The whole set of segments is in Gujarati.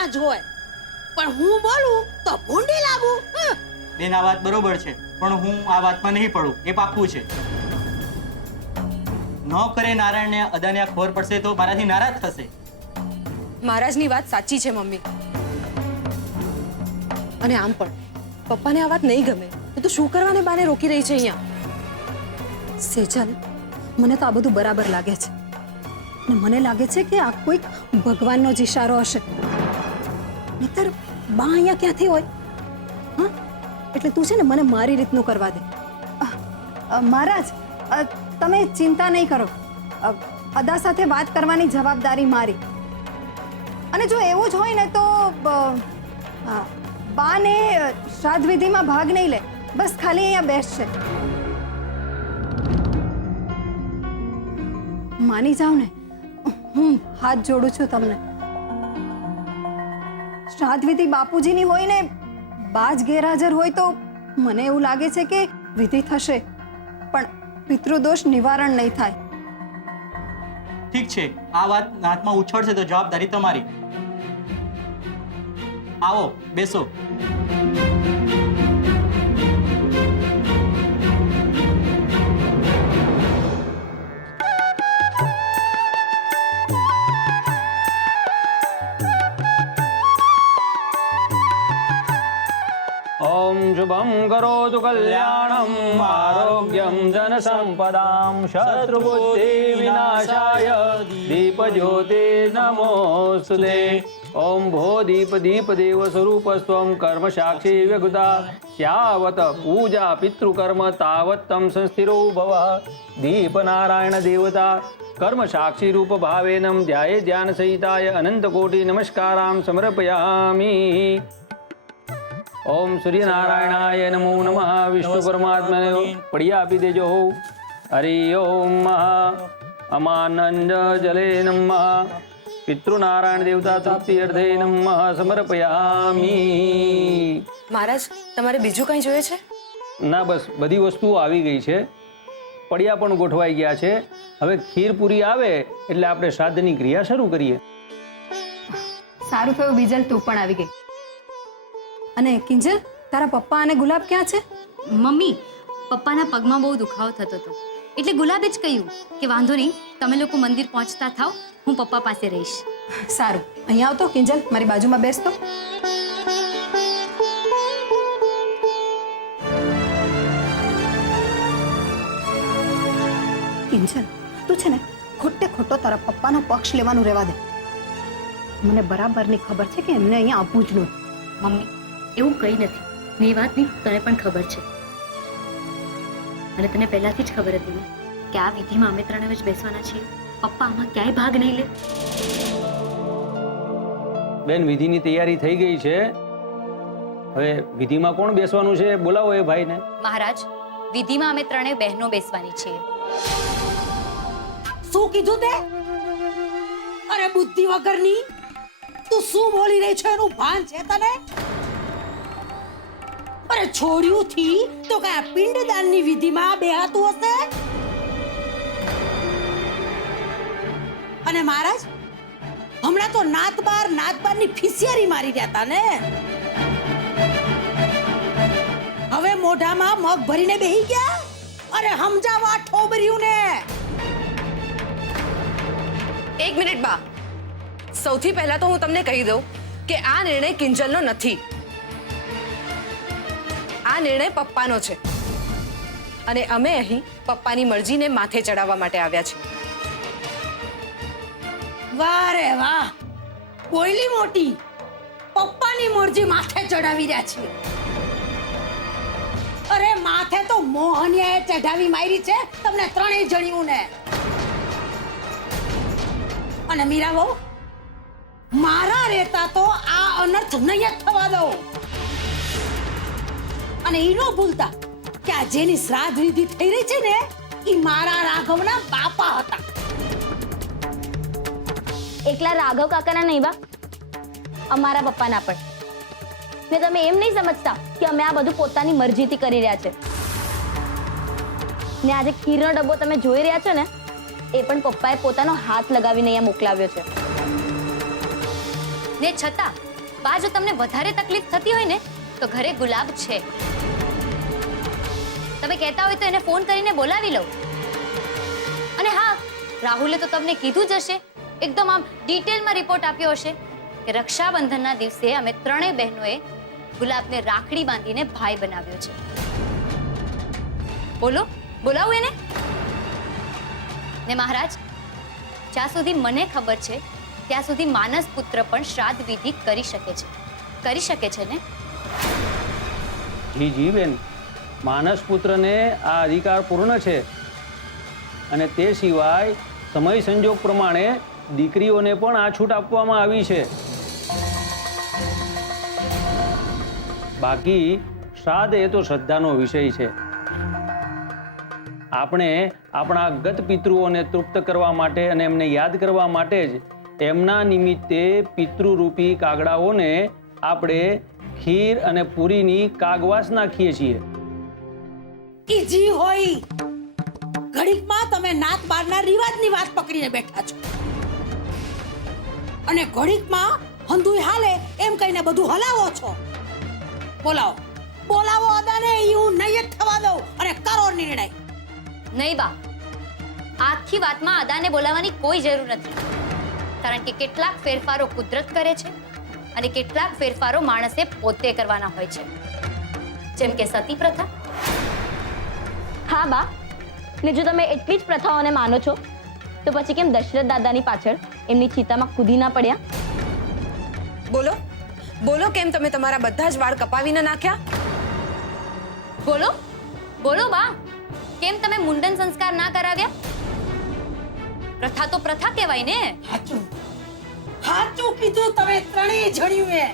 ત્યાં જ હોય, પણ હું બોલું તો ભૂંડી લાગુ. બેન આ વાત બરોબર છે, પણ હું આ વાતમાં નહીં પડું એ પાક્કું છે. ન કરે નારાયણને અદાને ખબર પડશે તો મારાથી નારાજ થશે. મહારાજની વાત સાચી છે મમ્મી. અને આમ પણ પપ્પાને આ વાત નહીં ગમે તો શું કરવાને બાને રોકી રહી છે અહીંયા? સેજલ, મને તો આ બધું બરાબર લાગે છે ને મને લાગે છે કે આ કોઈક ભગવાનનો જ ઈશારો હશે. નહીતર બા અહીંયા ક્યાંથી હોય? હા, એટલે તું છે ને મને મારી રીતનું કરવા દે. મહારાજ, તમે ચિંતા નહીં કરો. અદા સાથે વાત કરવાની જવાબદારી મારી. અને જો એવું જ હોય ને તો બાને શ્રાદ્ધ વિધિમાં ભાગ નહીં લે, બસ ખાલી અહીંયા બેસશે. માની જાવ ને, હું હાથ જોડું છું તમને. શ્રાદ્ધ વિધિ બાપુજીની હોય ને બા જ ગેરહાજર હોય તો મને એવું લાગે છે કે વિધિ થશે, પણ પિતૃદોષ નિવારણ નહીં થાય. ઠીક છે, આ વાત હાથમાં ઉછળશે તો જવાબદારી તમારી. આવો બેસો. ओम शुभम करोतु कल्याणम आरोग्यम जन संपदाम शत्रुबुद्धि विनाशाय दीप ज्योति नमोस्तुते। ओम भो दीप दीप देव स्वरूपस्त्वं कर्म साक्षी व्यगुता स्यावत पूजा पितृकर्म तावत तम संस्थिरो भवः। दीप नारायण देवता कर्म साक्षी रूप भावेनम ध्याये ध्यान सहिताय अनंत कोटि नमस्कारां समर्पयामि। ओम सूर्य नारायणाय नमो नमः। विष्णु परमात्मने पढ़िया आपी देजो। हरि ओम अमानंद जले नमः। पितृनारायण देवता तृप्ति अर्थे नमः समर्पयामि। મહારાજ, તમારે બીજું કંઈ જોઈએ છે? ના, બસ બધી વસ્તુઓ આવી ગઈ છે. પડિયા પણ ગોઠવાઈ ગયા છે. હવે ખીર પૂરી આવે એટલે આપણે શ્રાદ્ધની ક્રિયા શરૂ કરીએ. સારું થયું બીજલ, તું પણ આવી ગઈ. અને કિંજલ, તારા પપ્પા અને ગુલાબ ક્યાં છે? મમ્મી, પપ્પાના પગમાં બહુ દુખાવો થતો હતો એટલે ગુલાબે જ કહ્યું કે વાંધો નહીં, તમે લોકો મંદિર પહોંચતા થાવ, હું પપ્પા પાસે રહીશ. સારું, અહીંયા આવતો કિંજલ, મારી બાજુમાં બેસતો. કિંજલ, તું છે ને ખોટે ખોટો તારા પપ્પાનો પક્ષ લેવાનું રહેવા દે. મને બરાબરની ખબર છે કે એમને અહીંયા આવવું જ નહોતું. મમ્મી, એવું કંઈ નથી ને એ વાતની તને પણ ખબર છે. અને તને પહેલાથી જ ખબર હતી ને કે આ વિધિમાં અમે ત્રણે જ બેસવાના છીએ. પપ્પા આમાં ક્યાંય ભાગ નહીં લે. બેન, વિધિની તૈયારી થઈ ગઈ છે. હવે વિધિમાં કોણ બેસવાનું છે બોલાવો એ ભાઈને. મહારાજ, વિધિમાં અમે ત્રણે બહેનો બેસવાની છીએ. શું કીધું તે? અરે બુદ્ધિ વગરની, તું શું બોલી રહી છે એનું ભાન છે તને? અરે છોડ્યું થી તો કયા પિંડદાનની વિધિમાં બેહાતું હશે? અને મહારાજ, હમણાં તો નાતબારની ફિસિયારી મારી રહ્યા હતા ને. હવે મોઢામાં મગ ભરીને બેહી ગયા? અરે સમજાવા ઠોબર્યું ને. એક મિનિટ બા, સૌથી પહેલા તો હું તમને કહી દઉં કે આ નિર્ણય કિંજલનો નથી. આ નિર્ણય પપ્પાનો છે અને અમે અહીં પપ્પાની મરજીને માથે ચડાવવા માટે આવ્યા છીએ. વાહ રે વાહ, બોયલી મોટી. પપ્પાની મરજી માથે ચડાવી રહ્યા છીએ. અરે માથે તો મોહનિયાએ ચઢાવી મારી છે તમને ત્રણેય જણ્યું ને. અને મીરા બહુ, મારા રહેતા તો આ અનર્થ નહીં જ થવા દઉં. અને ઈ ન ભૂલતા કે આ જેની શ્રાદ્ધ વિધિ થઈ રહી છે ને ઈ મારા રાઘવના બાપા હતા. એકલા રાઘવ કાકાના નહીં બા, અમારા પપ્પાના પણ. ને તમે એમ નહીં સમજતા કે અમે આ બધું પોતાની મરજીથી કરી રહ્યા છે. ને આજે ખીરનો ડબ્બો તમે જોઈ રહ્યા છો ને, એ પણ પપ્પાએ પોતાનો હાથ લગાવીને અહીંયા મોકલાવ્યો છે. ને છતાં બા જો તમને વધારે તકલીફ થતી હોય ને તો ઘરે ગુલાબ છે. તમે કહેતા હોય તો એને ફોન કરીને બોલાવી લઉં. અને હા, રાહુલે તો તમને કીધું જ હશે, એકદમ આમ ડિટેલમાં રિપોર્ટ આપ્યો હશે કે રક્ષાબંધનના દિવસે અમે ત્રણેય બહેનોએ ગુલાબને રાખડી બાંધીને ભાઈ બનાવ્યો છે. બોલો, બોલાવું એને? ને મહારાજ, જ્યાં સુધી મને ખબર છે ત્યાં સુધી માનસ પુત્ર પણ શ્રાદ્ધ વિધિ કરી શકે છે ને? જી જી બેન, માનસ પુત્રને આ અધિકાર પૂર્ણ છે. અને તે સિવાય સમય સંજોગ પ્રમાણે દીકરીઓને પણ આ છૂટ આપવામાં આવી છે. બાકી શ્રાદ્ધ એ તો શ્રદ્ધાનો વિષય છે. આપણે આપણા ગત પિતૃઓને તૃપ્ત કરવા માટે અને એમને યાદ કરવા માટે જ એમના નિમિત્તે પિતૃરૂપી કાગડાઓને આપણે ખીર અને પૂરીની કાગવાસ નાખીએ છીએ. ઈજી હોય, ઘડીકમાં તમે નાત બારના રિવાજની વાત પકડીને બેઠા છો અને ઘડીકમાં હંધુય હાલે એમ કહીને બધું હલાવો છો. બોલાવો અદાને, હું નહીં જ થવા દઉં અને કરો નિર્ણય. નહીં બા, આખી વાતમાં અદાને બોલાવવાની કોઈ જરૂર નથી, કારણ કે કેટલાક ફેરફારો કુદરત કરે છે અને કેટલાક ફેરફારો માણસે પોતે કરવાના હોય છે, જેમ કે સતી પ્રથા. હા બા, ને જો તમે એટલી જ પ્રથાઓને માનો છો તો પછી કેમ દશરથ દાદાની પાછળ એમની ચિતામાં કૂદી ના પડ્યા? બોલો બોલો, કેમ તમે તમારા બધા જ વાળ કપાવીને નાખ્યા? બોલો બોલો બા, કેમ તમે મુંડન સંસ્કાર ના કરાવ્યા? પ્રથા તો પ્રથા કહેવાય ને. સાચું કીધું તમે ત્રણેય જણ્યુએ.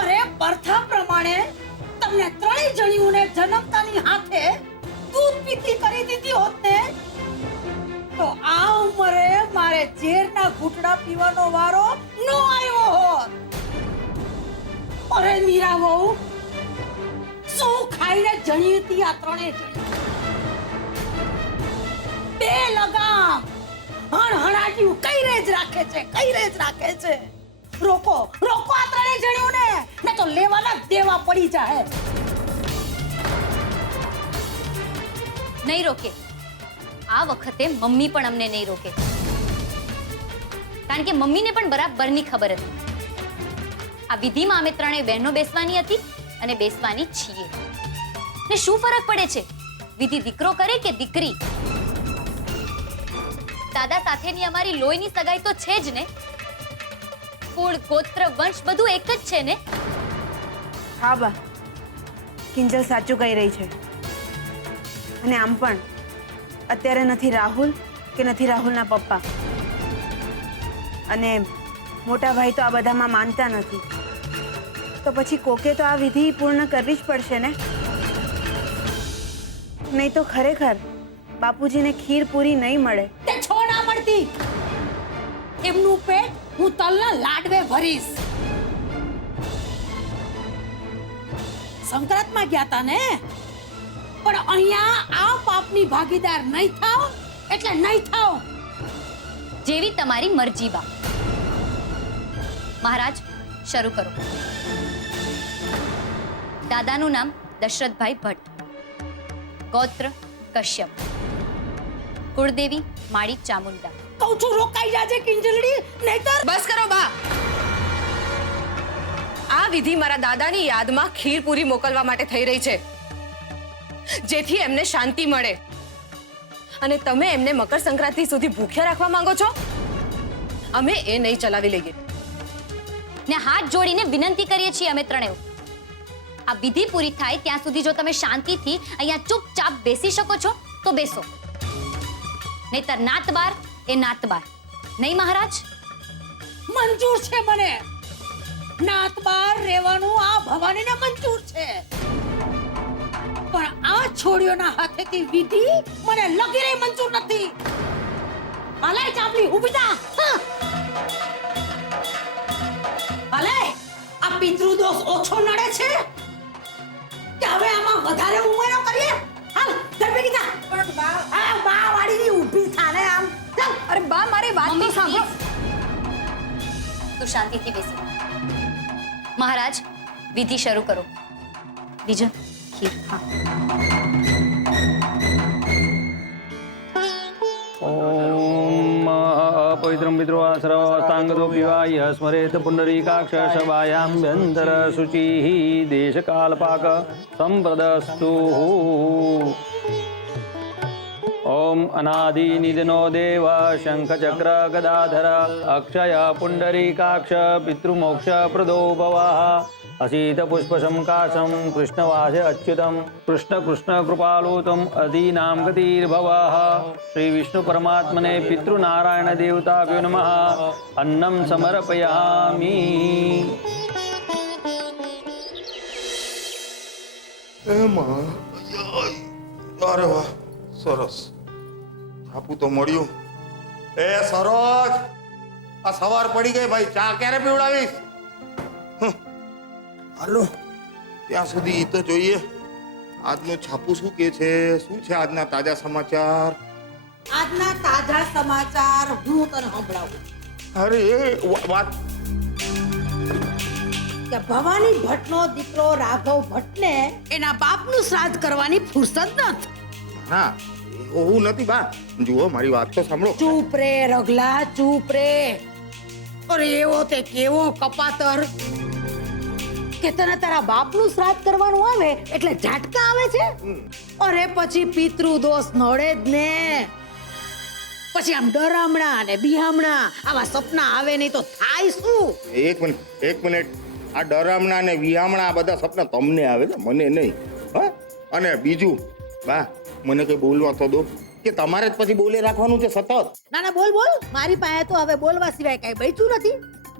અરે પ્રથા પ્રમાણે તમને ત્રણેય જણ્યુને જન્મતાની હાથે દૂધ પીતી કરી દીધી હોત ને તો આ ઉંમરે મારે ઝેરના ઘૂંટડા પીવાનો વારો ન આવ્યો હોત. અરે મીરા વહુ, શું ખાઈને જણી હતી આ ત્રણેય જણી? બે લગામ હણહણાટ્યું કઈ રેજ રાખે છે. રોકો આ ત્રણેય જણીઓને, ને તો લેવાના દેવા પડી જાય. નહીં રોકે. આ વખતે મમ્મી પણ અમને નહીં રોકે, કારણ કે મમ્મીને પણ બરાબરની ખબર હતી. આ વિધિમાં અમે ત્રણેય બહેનો બેસવાની હતી અને બેસવાની છીએ. ને શું ફરક પડે છે વિધિ દીકરો કરે કે દીકરી? દાદા સાથેની અમારી લોહીની સગાઈ તો છે જ ને. કુળ, ગોત્ર, વંશ બધું એક જ છે ને. હા બા, કિંજલ સાચું કહી રહી છે. અને આમ પણ અત્યારે નથી રાહુલ કે નથી રાહુલના પપ્પા, અને મોટા ભાઈ તો આ બધામાં માનતા નથી. તો પછી કોકે તો આ વિધિ પૂર્ણ કરવી જ પડશે ને. નહીં તો ખરેખર બાપુજીને ખીર પૂરી નહીં મળે. તે છો ના મળતી. એમનું પેટ હું તલના લાડવે ભરીશ. સંક્રાંતમાં ગયા તા ને, પણ અહીંયા આ પાપની ભાગીદાર નહીં થાવ એટલે નહીં થાવ. જેવી તમારી મરજી બા. મહારાજ, શરૂ કરો. દાદાનું નામ દશરથભાઈ ભટ્ટ, ગોત્ર કશ્યપ, કુળદેવી માળી ચામુંડા. કહું છું રોકાઈ જાજે કિંજલડી, નહીતર. બસ કરો બા. આ વિધિ મારા દાદાની યાદમાં ખીર પૂરી મોકલવા માટે થઈ રહી છે, જેથી એમને શાંતિ મળે. અને તમે એમને મકર સંક્રાંતિ સુધી ભૂખ્યા રાખવા માંગો છો? અમે એ નહીં ચલાવી લઈએ. ને હાથ જોડીને વિનંતી કરીએ છીએ અમે ત્રણેય, આ વિધિ પૂરી થાય ત્યાં સુધી જો તમે શાંતિથી અહીંયા ચૂપચાપ બેસી શકો છો તો બેસો, નહીતર નાત બાર એ નાત બાર. નહીં મહારાજ? મંજૂર છે મને. નાત બાર રહેવાનું આ ભવાનીને મંજૂર છે, પણ આ છોડીઓના હાથેથી વિધિ મને લગી રહી મંજૂર નથી. હાલે ચાપલી ઊભી થા. હાલે, આ પિતૃદોષ ઓછો નડે છે કે હવે આમાં વધારે ઉમેરો કરીએ? હાલ ધરબી કીધા. પણ બા વાડીની ઊભી થા ને આમ. અરે બા, મારી વાત તો સાંભળો. તું શાંતિથી બેસી. મહારાજ, વિધિ શરૂ કરો. બીજો ખીર. ઓમ પવિત્રમ પિતૃ આશ્રવસ્તાંગતો પીવાય સ્મરેત પુંડરીકાક્ષ સભાયામ્યંતર શુચિઃ દેશકાલપાક સંપ્રદસ્તુ. ઓમ અનાદિ નિધનો દેવ શંખચક્ર ગદાધર અક્ષય પુંડરીકાક્ષ પિતૃમોક્ષ પ્રદો ભવઃ. અસીત પુષ્પ સંકાશમ કૃષ્ણવાસે અચ્યુતમ કૃષ્ણ કૃષ્ણ કૃપાલુતમ અધીનામ ગતિર્ભવઃ. શ્રી વિષ્ણુ પરમાત્મને પિતૃનારાયણ દેવતાભ્યો નમઃ. અન્નમ સમર્પયામિ. અરે વાહ, સરસ. છાપું તો મળ્યું. એ સરોજ, આ સવાર પડી ગઈ ભાઈ, ચા ક્યારે પીવડાવીશ? હાલો, ત્યાં સુધી ઈ તો જોઈએ આજનું છાપું શું કે છે. શું છે આજના તાજા સમાચાર? આજના તાજા સમાચાર હું તને સંભળાવું. અરે વાત કે ભવાની ભટ્ટનો દીકરો રાઘવ ભટ્ટને એના બાપનું શ્રાદ્ધ કરવાની ફુરસદ નથી. ના, એવું નથી બા. જુઓ, મારી વાત તો સાંભળો. ચૂપ રે રગલા, ચૂપ રે. અરે એવો તે કેવો કપાતર કે તને તારા બાપનું શ્રાદ્ધ કરવાનું આવે એટલે ઝાટકા આવે છે. અરે પછી પિતૃ દોષ નડે જ ને. પછી આમ ડરામણા અને બિહામણા આવા સપના આવે નહીં તો થાય શું? એક મિનિટ. આ ડરામણા ને વિહામણા આ બધા સપના તમને આવે છે, મને નહીં. હા, અને બીજું બા, મને કઈ બોલવા તો દો કે તમારે જ પછી બોલે રાખવાનું છે સતત. ના ના, બોલ બોલ. મારી પાસે તો હવે બોલવા સિવાય કઈ બચ્યું નથી.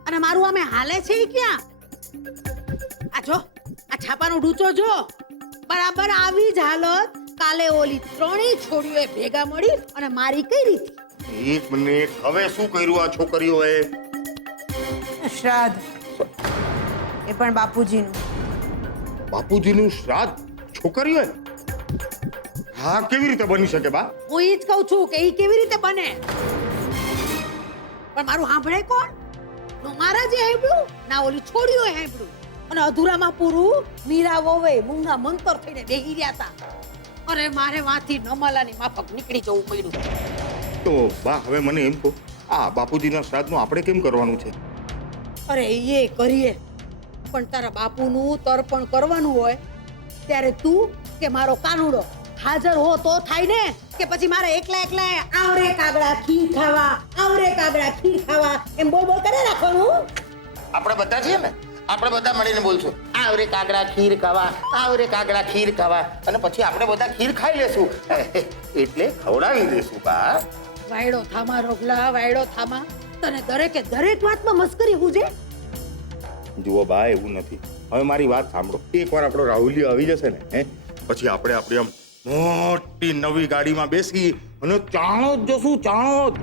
અને મારું આમે હાલે છે ઈ ક્યાં? આ જો, આ છાપાનો ડૂચો જો. બરાબર આવી જ હાલત કાલે ઓલી ત્રણેય છોડીઓએ ભેગા મળી અને મારી કઈ રીતે. એક મિનિટ, હવે શું કર્યું આ છોકરીઓએ? શ્રાદ્ધ, એ પણ બાપુજીનું. બાપુજીનું શ્રાદ્ધ છોકરીઓએ? હા, કેવી રીતે બની શકે બા? હું ઈ જ કહું છું કે ઈ કેવી રીતે બને. પણ મારું સાંભળે કોણ? નો મારા જે સાંભળ્યું ના ઓલી છોડીઓએ સાંભળ્યું. અને અધૂરામાં પૂરું મીરા વોવે મૂંગા મંતર થઈને બેહી રહ્યા હતા. અરે મારે વાંથી નમાલાની માફક નીકળી જવું પડ્યું. તો બા, હવે મને એમ કહો, આ બાપુજીના શ્રાદ્ધનું આપણે કેમ કરવાનું છે? અરે એ કરીએ, પણ તારા બાપુનું તર્પણ કરવાનું હોય ત્યારે તું કે મારો કાનુડો હાજર હો તો થાય ને. કે પછી મારે એકલા એકલા આવરે કાગડા ખીર ખાવા, આવરે કાગડા ખીર ખાવા એમ બોલ બોલ કરે રાખવાનું. આપણે બધા છીએ ને, આપણે બધા મળીને બોલશું, આવરે કાગડા ખીર ખાવા, આવરે કાગડા ખીર ખાવા, અને પછી આપણે બધા ખીર ખાઈ લેશું. એટલે ખવડાવી દેશું બા. વાયડો થામા રોગલા, વાયડો થામા. તને દરેકે દરેક વાતમાં મસ્કરી હુજે. જુઓ બા, એવું નથી. હવે મારી વાત સાંભળો. એકવાર આપણો રાહુલિયો આવી જશે ને, પછી આપણે આપણી આમ મોટી નવી ગાડીમાં બેસી અને ચાણોદ જશું. ચાણોદ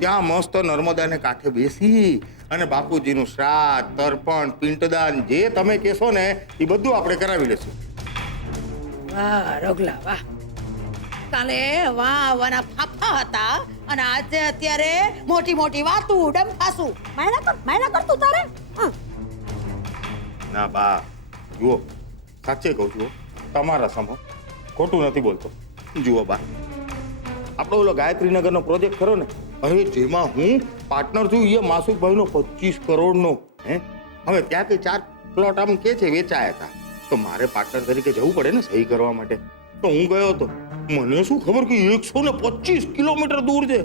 ત્યાં મસ્ત નર્મદાને કાંઠે બેસી અને બાપુજીનું શ્રાદ્ધ, તર્પણ, પિંડદાન જે તમે કહેશો ને એ બધું આપણે કરાવી લેશું. વાહ રગલા વાહ. કાલે વાના ફાફા હતા અને આજે અત્યારે મોટી મોટી વાતું ડમફાસું. માયના કર તું તારે. ના બા, જુઓ, સાચે કહું છું, તમારા સમો ખોટું નથી બોલતો. જુઓ બા, આપણો ઓલો ગાયત્રીનગરનો પ્રોજેક્ટ ખરો ને, હવે જેમાં હું પાર્ટનર છું, એ માસુકભાઈનો 25 કરોડનો. હવે ત્યાં કે 4 પ્લોટ આમ કે છે વેચાયા હતા, તો મારે પાર્ટનર તરીકે જવું પડે ને સહી કરવા માટે. તો હું ગયો હતો. મને શું ખબર કે 125 કિલોમીટર દૂર છે.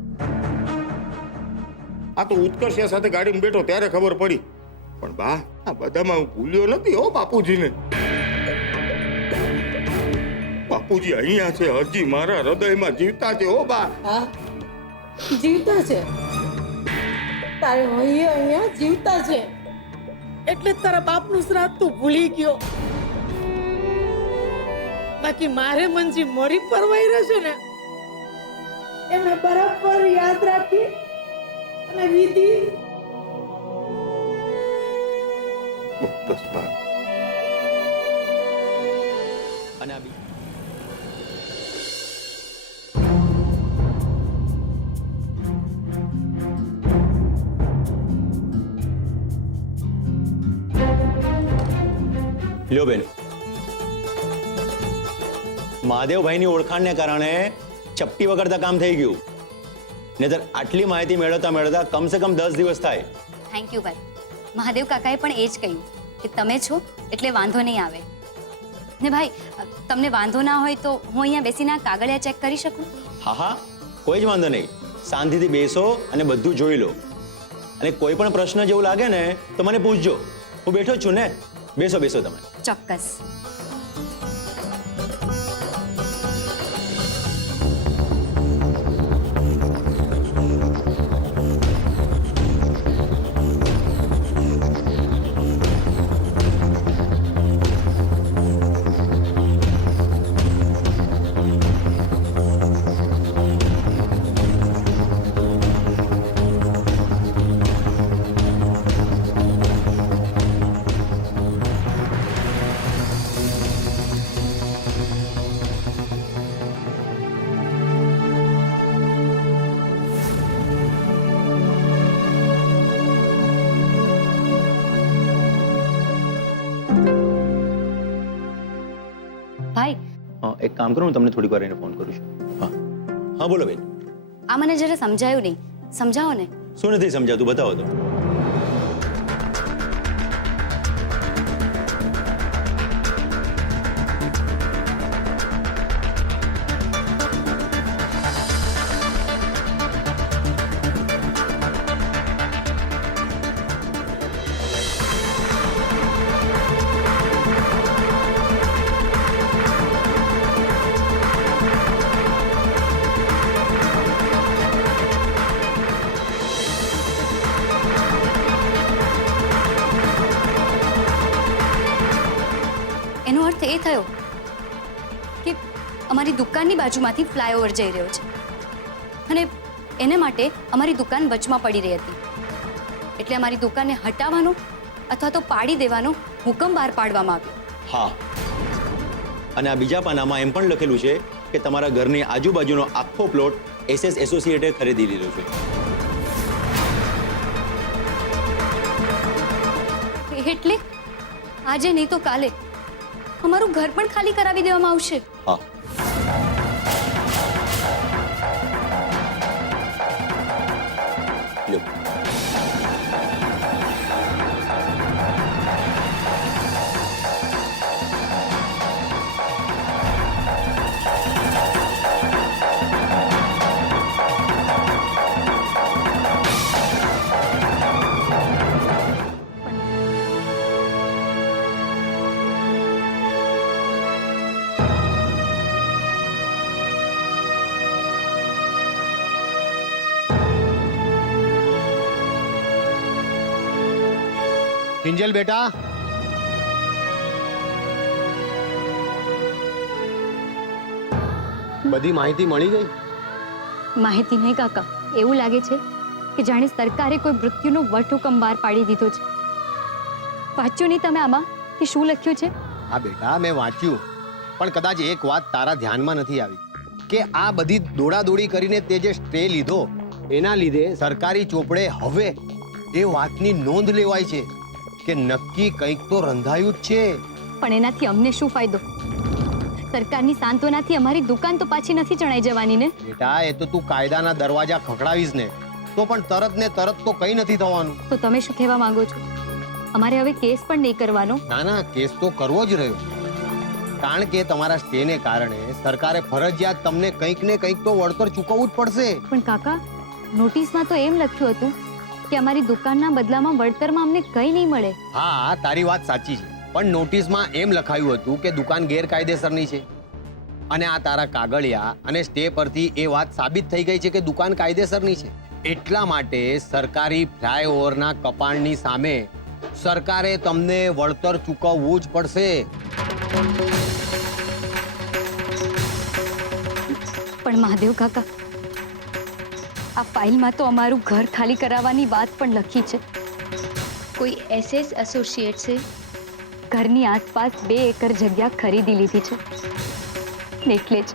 આ તો ઉત્કર્ષ સાથે ગાડીમાં બેઠો ત્યારે ખબર પડી. પણ બા, આ બધામાં હું ભૂલ્યો નથી હો બાપુજીને. બાપુજી અહીંયા છે, હજી મારા હૃદયમાં જીવતા છે હો બા. હા, જીવતા છે. તારે અહીંયા જીવતા છે એટલે તારા બાપનું શ્રાદ્ધ તું ભૂલી ગયો. બાકી મારે મનજી મરી પરવાઈ રહેશે ને, એમને બરાબર યાદ રાખી અને વિધિ. બસ બા. અને આ બી લ્યો બેન, મહાદેવભાઈની ઓળખાણને કારણે ચપટી વગરતા કામ થઈ ગયું. નહીંતર આટલી માહિતી મેળવતા કમસે કમ 10 દિવસ થાય. થેન્ક યુ ભાઈ. મહાદેવ કાકાએ પણ એ જ કહ્યું કે તમે છો એટલે વાંધો નહીં આવે. ને ભાઈ, તમને વાંધો ના હોય તો હું અહીંયા બેસીને આ કાગળિયા ચેક કરી શકું? હા, કોઈ જ વાંધો નહીં. શાંતિથી બેસો અને બધું જોઈ લો. અને કોઈ પણ પ્રશ્ન જેવું લાગે ને તો મને પૂછજો. હું બેઠો જ છું ને. બેસો તમે. ચોક્કસ. ભાઈ, એક કામ કરું, હું તમને થોડીક વાર રહીને ફોન કરું છું. હા બોલો બેન. આ મને જરા સમજાયું નહીં. સમજાવો ને. શું નથી સમજાતું, બતાવો તો. એનો અર્થ એ થયો કે અમારી દુકાનની બાજુમાંથી ફ્લાયઓવર જઈ રહ્યો છે અને એને માટે અમારી દુકાન વચમાં પડી રહી હતી. એટલે અમારી દુકાનને હટાવવાનો અથવા તો પાડી દેવાનો હુકમ બહાર પાડવામાં આવ્યો. હા, અને આ બીજા પાનામાં એમ પણ લખેલું છે કે તમારા ઘરની આજુબાજુનો આખો પ્લોટ SS એસોસિએટે ખરીદી લીધો છે. એટલે આજે નહીં તો કાલે અમારું ઘર પણ ખાલી કરાવી દેવામાં આવશે. હા. લ્યો. કિંજલ બેટા, બધી માહિતી મળી ગઈ? માહિતી નહીં કાકા, એવું લાગે છે કે જાણે સરકારે કોઈ મૃત્યુનો વટહુકમ બહાર પાડી દીધો છે. વાંચ્યું નહીં તમે આમાં કે શું લખ્યું છે? હા બેટા, મેં વાંચ્યું, પણ કદાચ એક વાત તારા ધ્યાનમાં નથી આવી કે આ બધી દોડાદોડી કરીને તે જે સ્ટે લીધો એના લીધે સરકારી ચોપડે હવે એ વાતની નોંધ લેવાય છે કે નક્કી કંઈક તો રંધાયું જ છે. પણ એનાથી અમને શું ફાયદો? સરકારની સાંત્વનાથી અમારી દુકાન તો પાછી નથી ચણાઈ જવાની ને. બેટા, એ તો તું કાયદાના દરવાજા ખખડાવીશ ને તો પણ તરત ને તરત તો કંઈ નથી થવાનું. તો તમે શું કહેવા માંગો છો? અમારે હવે કેસ પણ નહીં કરવાનો? ના, કેસ તો કરવો જ રહ્યો, કારણ કે તમારા સ્ટેને કારણે સરકારે ફરજિયાત તમને કંઈક ને કંઈક તો વળતર ચૂકવવું જ પડશે. પણ કાકા, નોટિસમાં તો એમ લખ્યું હતું કે અમારી દુકાનના બદલામાં વળતરમાં અમને કંઈ નહીં મળે. હા, તારી વાત સાચી છે, પણ નોટિસમાં એમ લખાયું હતું કે દુકાન ગેરકાયદેસરની છે. અને આ તારા કાગળિયા અને સ્ટે પરથી એ વાત સાબિત થઈ ગઈ છે કે દુકાન કાયદેસરની છે. એટલા માટે સરકારી ફ્લાયઓવરના કપાણની સામે સરકારે તમને વળતર ચૂકવવું જ પડશે. પણ મહાદેવ કાકા, આ ફાઇલમાં તો અમારું ઘર ખાલી કરાવવાની વાત પણ લખી છે. કોઈ SS એસોસિએટ્સે ઘરની આસપાસ 2 એકર જગ્યા ખરીદી લીધી છે. એટલે જ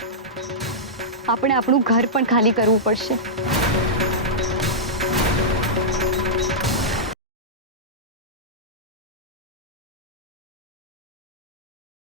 આપણે આપણું ઘર પણ ખાલી કરવું પડશે.